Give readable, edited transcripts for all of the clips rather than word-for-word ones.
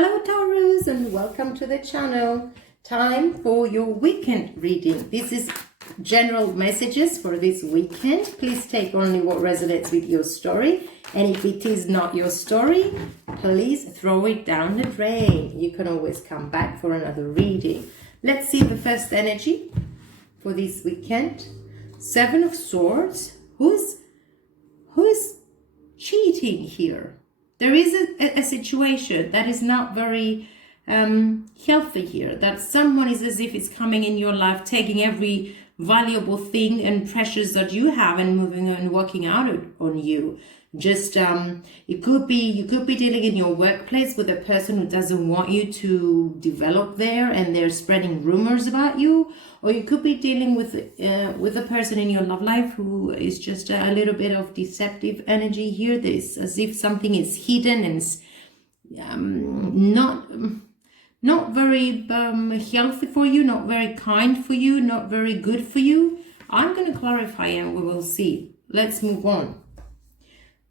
Hello Taurus and welcome to the channel. Time for your weekend reading. This is general messages for this weekend. Please take only what resonates with your story. And if it is not your story, please throw it down the drain. You can always come back for another reading. Let's see the first energy for this weekend. Seven of Swords. Who's cheating here? There is a situation that is not very healthy here, that someone is as if it's coming in your life, taking every valuable thing and precious that you have and moving and working out on you. Just you could be dealing in your workplace with a person who doesn't want you to develop there and they're spreading rumors about you, or you could be dealing with a person in your love life who is just a little bit of deceptive energy here. This as if something is hidden and not very healthy for you, not very kind for you, not very good for you. I'm going to clarify and we will see. Let's move on.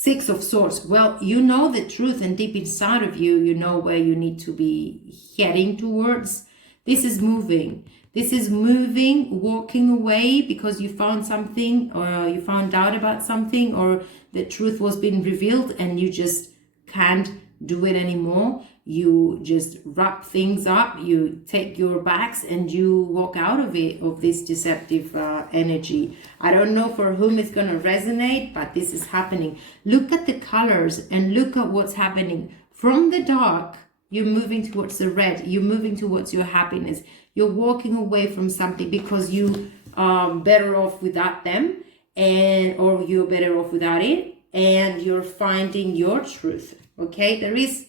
Six of Swords. Well, you know the truth, and deep inside of you, you know where you need to be heading towards. This is moving. This is moving, walking away because you found something, or you found out about something, or the truth was being revealed and you just can't do it anymore. You just wrap things up, you take your bags and you walk out of it, of this deceptive energy. I don't know for whom it's going to resonate, but this is happening. Look at the colors and look at what's happening. From the dark, you're moving towards the red. You're moving towards your happiness. You're walking away from something because you are better off without them, or you're better off without it, and you're finding your truth. Okay, there is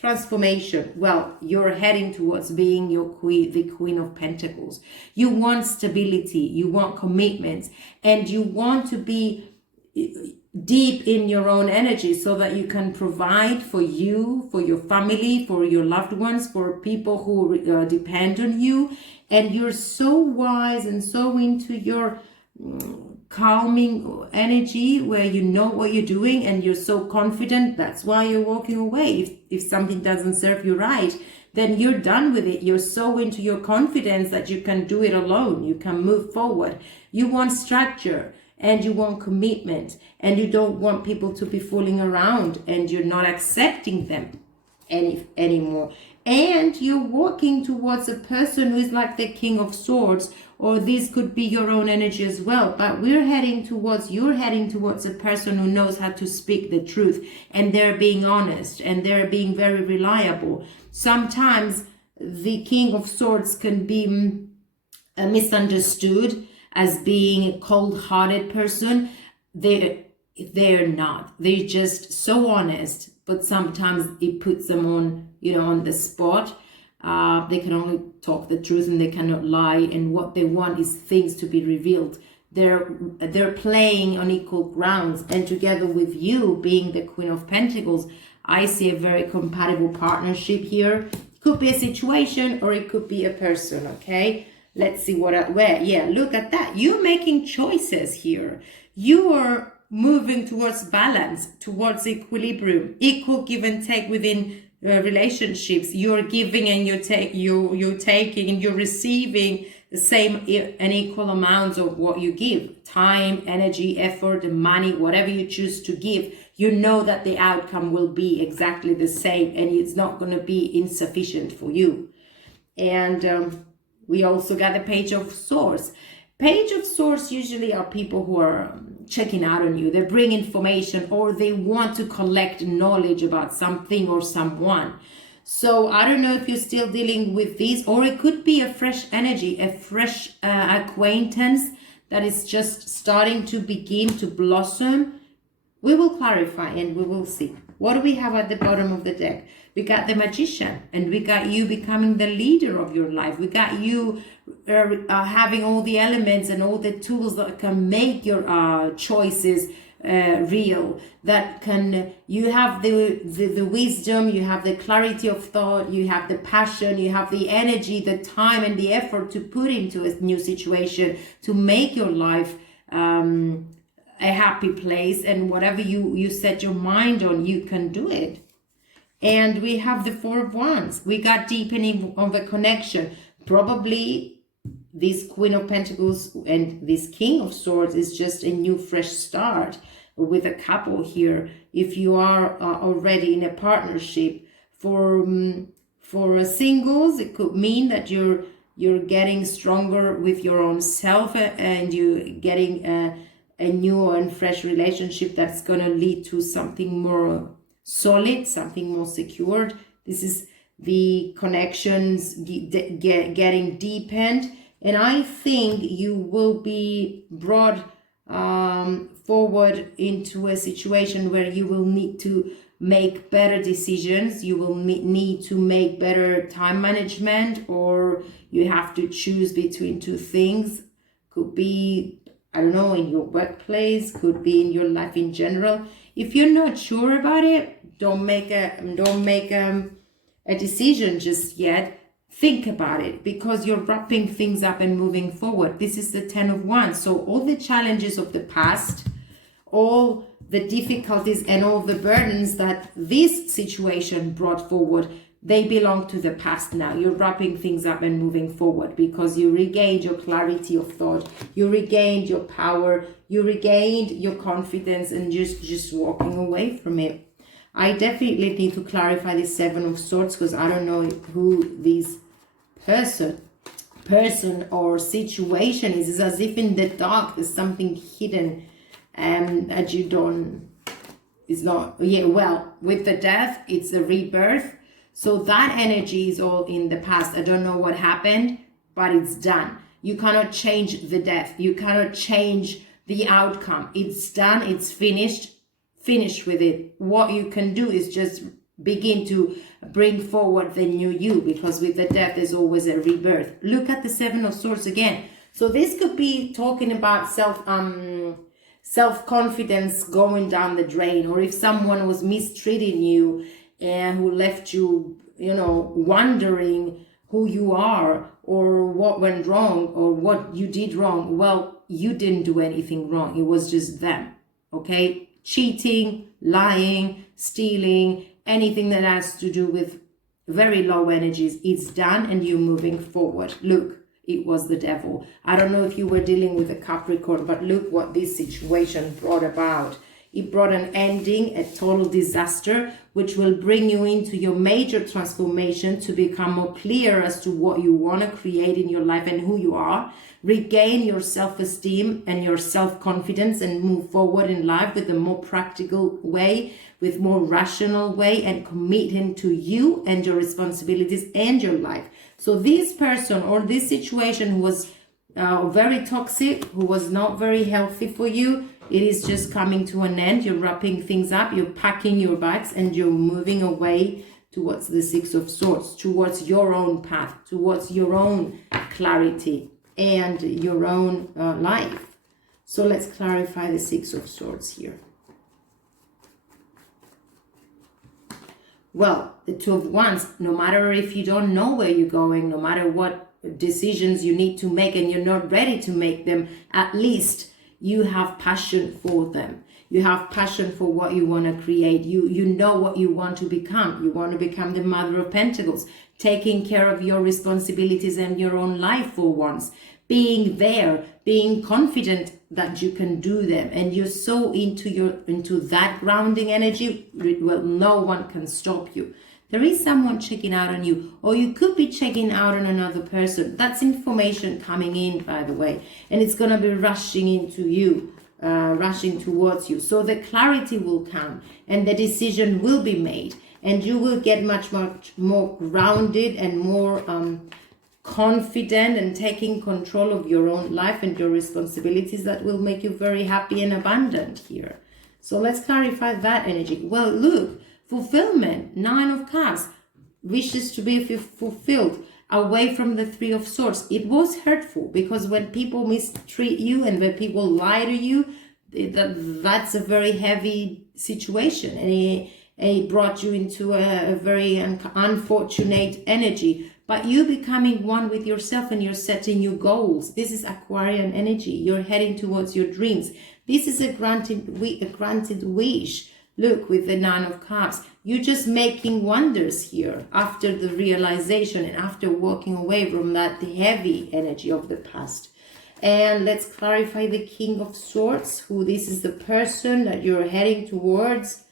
transformation. Well, you're heading towards being your queen, the Queen of Pentacles. You want stability, you want commitment, and you want to be deep in your own energy so that you can provide for you, for your family, for your loved ones, for people who depend on you. And you're so wise and so into your calming energy where you know what you're doing and you're so confident. That's why you're walking away. If something doesn't serve you right, then you're done with it. You're so into your confidence that you can do it alone. You can move forward. You want structure and you want commitment, and you don't want people to be fooling around, and you're not accepting them anymore. And you're walking towards a person who is like the King of Swords, or this could be your own energy as well. But you're heading towards a person who knows how to speak the truth, and they're being honest and they're being very reliable. Sometimes the King of Swords can be misunderstood as being a cold-hearted person. They're not. They're just so honest, but sometimes it puts them on, on the spot. They can only talk the truth and they cannot lie, and what they want is things to be revealed. They're playing on equal grounds, and together with you being the Queen of Pentacles, I see a very compatible partnership here. It could be a situation or it could be a person. Okay, let's see where. Yeah, look at that. You're making choices here. You are moving towards balance, towards equilibrium, equal give and take within relationships. You're giving and you're taking and you're receiving the same and equal amounts of what you give. Time, energy, effort, money, whatever you choose to give, you know that the outcome will be exactly the same, and it's not going to be insufficient for you. And we also got the Page of Swords. Page of Swords usually are people who are checking out on you. They bring information, or they want to collect knowledge about something or someone. So I don't know if you're still dealing with this, or it could be a fresh energy, a fresh acquaintance that is just starting to begin to blossom. We will clarify and we will see. What do we have at the bottom of the deck? We got the Magician, and we got you becoming the leader of your life. We got you having all the elements and all the tools that can make your choices real. That can, you have the wisdom, you have the clarity of thought, you have the passion, you have the energy, the time and the effort to put into a new situation to make your life a happy place. And whatever you set your mind on, you can do it. And we have the Four of Wands. We got deepening of a connection. Probably this Queen of Pentacles and this King of Swords is just a new fresh start with a couple here. If you are already in a partnership, for singles, it could mean that you're getting stronger with your own self, and you're getting a new and fresh relationship that's going to lead to something more solid, something more secured. This is the connections getting deepened, and I think you will be brought forward into a situation where you will need to make better decisions. You will need to make better time management, or you have to choose between two things. Could be, I don't know, in your workplace, could be in your life in general. If you're not sure about it, don't make a decision just yet. Think about it, because you're wrapping things up and moving forward. This is the 10 of Wands. So all the challenges of the past, all the difficulties and all the burdens that this situation brought forward, they belong to the past now. You're wrapping things up and moving forward because you regained your clarity of thought, you regained your power, you regained your confidence, and just walking away from it. I definitely need to clarify the Seven of Swords, because I don't know who this person or situation is. It's as if in the dark there's something hidden that you don't, it's not, yeah, well, with the death, it's a rebirth. So that energy is all in the past. I don't know what happened, but it's done. You cannot change the death. You cannot change the outcome. It's done. It's finished. Finish with it. What you can do is just begin to bring forward the new you, because with the death there's always a rebirth. Look at the Seven of Swords again. So this could be talking about self-confidence going down the drain, or if someone was mistreating you and who left you, wondering who you are or what went wrong or what you did wrong. Well, you didn't do anything wrong. It was just them. Okay? Cheating, lying, stealing, anything that has to do with very low energies, it's done and you're moving forward. Look, it was the devil. I don't know if you were dealing with a Capricorn, but look what this situation brought about. It brought an ending, a total disaster, which will bring you into your major transformation to become more clear as to what you want to create in your life and who you are. Regain your self-esteem and your self-confidence and move forward in life with a more practical way, with more rational way, and committing to you and your responsibilities and your life. So this person or this situation was very toxic, who was not very healthy for you. It is just coming to an end. You're wrapping things up, you're packing your bags, and you're moving away towards the Six of Swords, towards your own path, towards your own clarity and your own life. So let's clarify the Six of Swords here. Well, the Two of Wands, no matter if you don't know where you're going, no matter what decisions you need to make and you're not ready to make them, at least you have passion for them. You have passion for what you want to create. You know what you want to become. You want to become the Mother of Pentacles, taking care of your responsibilities and your own life for once, being there, being confident that you can do them, and you're so into that grounding energy. Well, no one can stop you. There is someone checking out on you, or you could be checking out on another person. That's information coming in, by the way, and it's going to be rushing into you, rushing towards you. So the clarity will come and the decision will be made, and you will get much more grounded and more confident and taking control of your own life and your responsibilities. That will make you very happy and abundant here. So let's clarify that energy. Well, look, fulfillment, Nine of Cups, wishes to be fulfilled, away from the Three of Swords. It was hurtful, because when people mistreat you and when people lie to you, that's a very heavy situation, and it brought you into a very unfortunate energy. But you becoming one with yourself and you're setting your goals. This is Aquarian energy. You're heading towards your dreams. This is a granted wish. Look, with the Nine of Cups, You're just making wonders here after the realization and after walking away from that heavy energy of the past. And let's clarify the King of Swords, who this is the person that you're heading towards,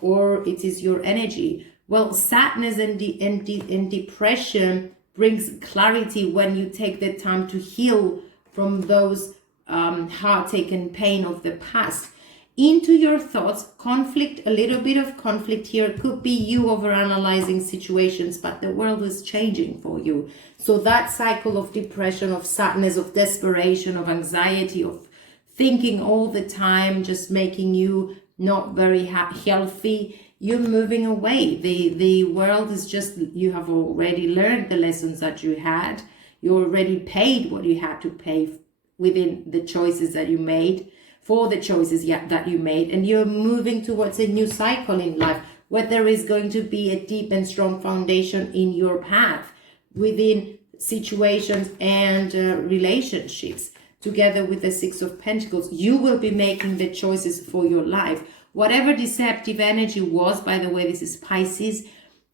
or it is your energy. Well, sadness and depression brings clarity when you take the time to heal from those heartache and pain of the past. Into your thoughts, conflict, a little bit of conflict here could be you overanalyzing situations, but the world is changing for you. So that cycle of depression, of sadness, of desperation, of anxiety, of thinking all the time, just making you not very healthy, you're moving away. The world is just, you have already learned the lessons that you had. You already paid what you had to pay within the choices that you made, for the choices that you made, and you're moving towards a new cycle in life where there is going to be a deep and strong foundation in your path within situations and relationships. Together with the Six of Pentacles, you will be making the choices for your life. Whatever deceptive energy was, by the way, this is Pisces,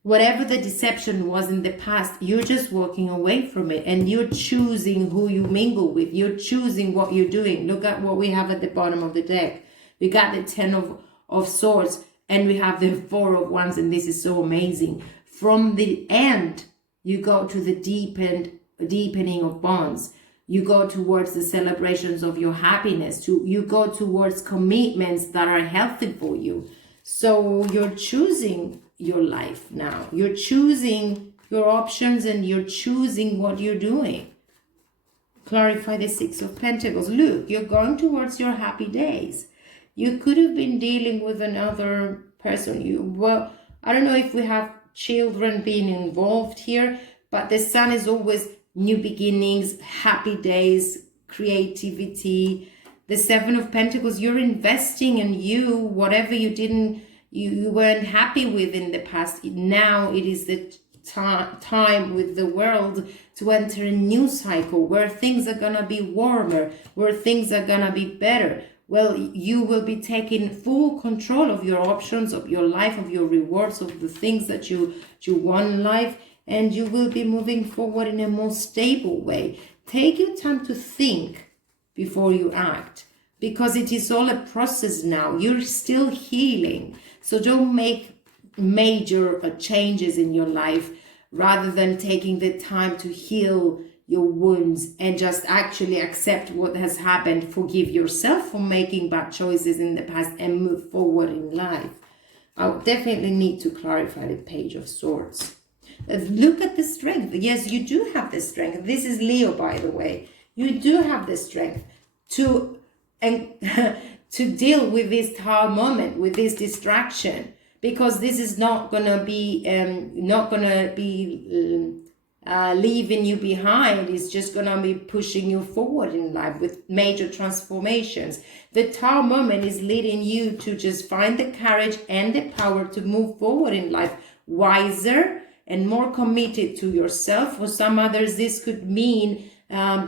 whatever the deception was in the past, you're just walking away from it, and you're choosing who you mingle with. You're choosing what you're doing. Look at what we have at the bottom of the deck. We got the Ten of Swords, and we have the Four of Wands, and this is so amazing. From the end, you go to the deepening of bonds. You go towards the celebrations of your happiness. You go towards commitments that are healthy for you. So you're choosing your life now. You're choosing your options, and you're choosing what you're doing. Clarify the Six of Pentacles. Look, you're going towards your happy days. You could have been dealing with another person. Well, I don't know if we have children being involved here, but the Sun is always new beginnings, happy days, creativity. The Seven of Pentacles, you're investing in you, whatever you weren't happy with in the past. Now it is the time with the world to enter a new cycle where things are gonna be warmer, where things are gonna be better. Well, you will be taking full control of your options, of your life, of your rewards, of the things that you want in life, and you will be moving forward in a more stable way. Take your time to think before you act, because it is all a process now. You're still healing. So don't make major changes in your life rather than taking the time to heal your wounds and just actually accept what has happened. Forgive yourself for making bad choices in the past and move forward in life. I definitely need to clarify the Page of Swords. Look at the strength. Yes, you do have the strength. This is Leo, by the way. You do have the strength to deal with this Tower moment, with this distraction, because this is not gonna be leaving you behind. It's just gonna be pushing you forward in life with major transformations. The Tower moment is leading you to just find the courage and the power to move forward in life, wiser and more committed to yourself. For some others, this could mean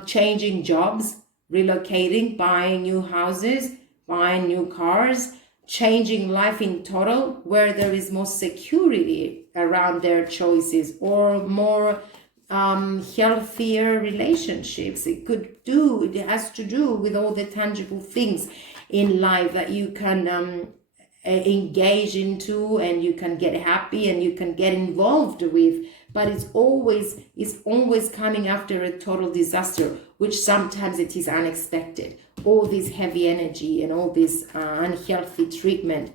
changing jobs, relocating, buying new houses, buying new cars, changing life in total, where there is more security around their choices, or more healthier relationships. It has to do with all the tangible things in life that you can engage into, and you can get happy and you can get involved with. But it's always coming after a total disaster, which sometimes it is unexpected. All this heavy energy and all this unhealthy treatment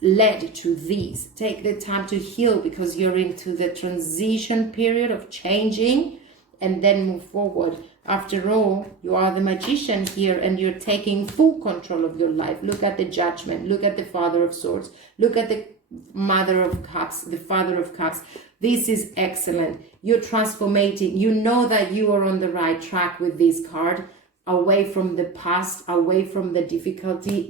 led to this. Take the time to heal, because you're into the transition period of changing, and then move forward. After all, you are the Magician here, and you're taking full control of your life. Look at the Judgment. Look at the Father of Swords. Look at the Mother of Cups, the Father of Cups. This is excellent. You're transformating. You know that you are on the right track with this card. Away from the past, away from the difficulty,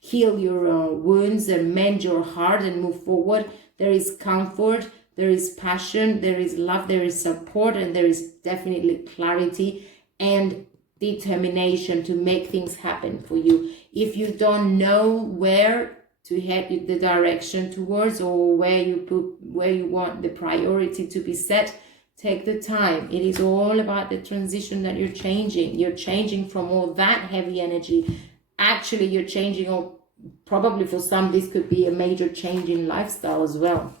heal your wounds and mend your heart and move forward. There is comfort, there is passion, there is love, there is support, and there is definitely clarity and determination to make things happen for you. If you don't know where to head the direction towards, or where you want the priority to be set. Take the time. It is all about the transition that you're changing. You're changing from all that heavy energy. Actually, you're changing, or probably for some, this could be a major change in lifestyle as well.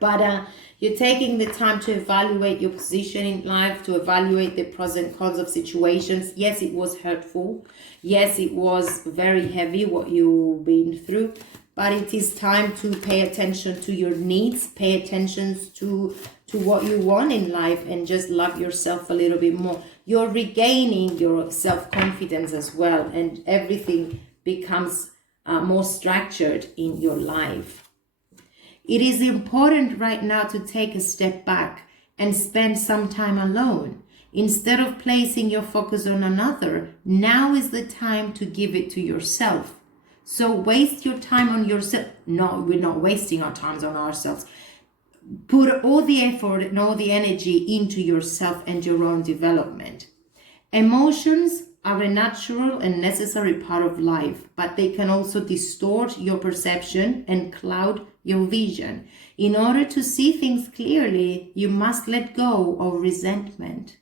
But you're taking the time to evaluate your position in life, to evaluate the pros and cons of situations. Yes, it was hurtful. Yes, it was very heavy what you've been through. But it is time to pay attention to your needs, pay attention to what you want in life, and just love yourself a little bit more. You're regaining your self-confidence as well, and everything becomes more structured in your life. It is important right now to take a step back and spend some time alone. Instead of placing your focus on another, now is the time to give it to yourself. So waste your time on yourself. No, we're not wasting our time on ourselves. Put all the effort and all the energy into yourself and your own development. Emotions are a natural and necessary part of life, but they can also distort your perception and cloud your vision. In order to see things clearly, you must let go of resentment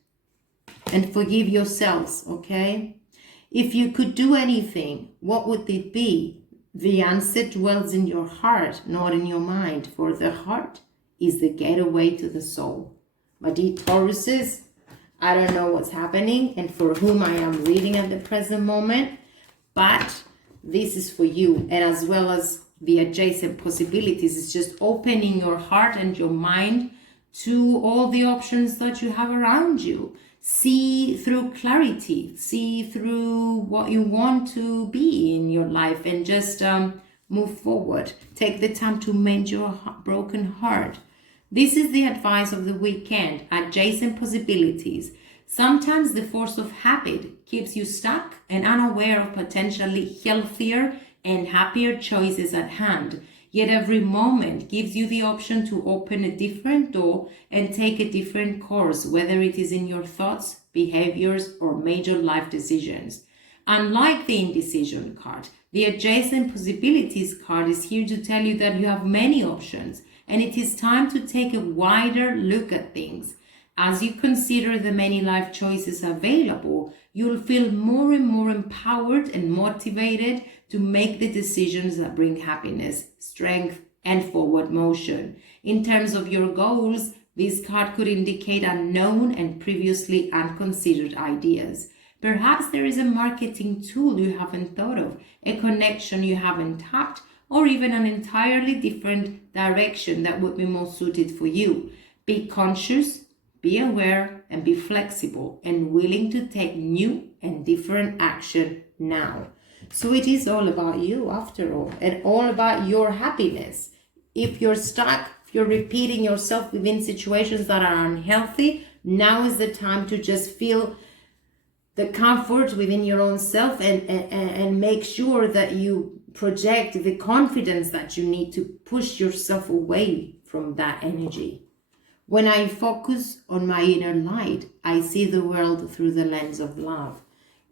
and forgive yourselves, okay? If you could do anything, what would it be? The answer dwells in your heart, not in your mind, for the heart is the gateway to the soul. My dear Tauruses, I don't know what's happening and for whom I am reading at the present moment, but this is for you, and as well as the adjacent possibilities. It's just opening your heart and your mind to all the options that you have around you. See through clarity, see through what you want to be in your life, and just move forward. Take the time to mend your broken heart. This is the advice of the weekend. Adjacent possibilities. Sometimes the force of habit keeps you stuck and unaware of potentially healthier and happier choices at hand. Yet every moment gives you the option to open a different door and take a different course, whether it is in your thoughts, behaviors, or major life decisions. Unlike the indecision card, the adjacent possibilities card is here to tell you that you have many options, and it is time to take a wider look at things. As you consider the many life choices available, you'll feel more and more empowered and motivated to make the decisions that bring happiness, strength, and forward motion. In terms of your goals, this card could indicate unknown and previously unconsidered ideas. Perhaps there is a marketing tool you haven't thought of, a connection you haven't tapped, or even an entirely different direction that would be more suited for you. Be conscious, be aware, and be flexible and willing to take new and different action now. So it is all about you after all, and all about your happiness. If you're stuck, if you're repeating yourself within situations that are unhealthy, now is the time to just feel the comfort within your own self and make sure that you project the confidence that you need to push yourself away from that energy. When I focus on my inner light, I see the world through the lens of love.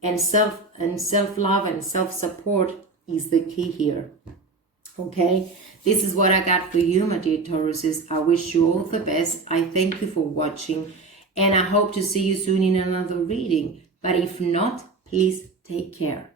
And self-love and self-support is the key here. Okay, this is what I got for you, my dear Tauruses. I wish you all the best. I thank you for watching, and I hope to see you soon in another reading. But if not, please take care.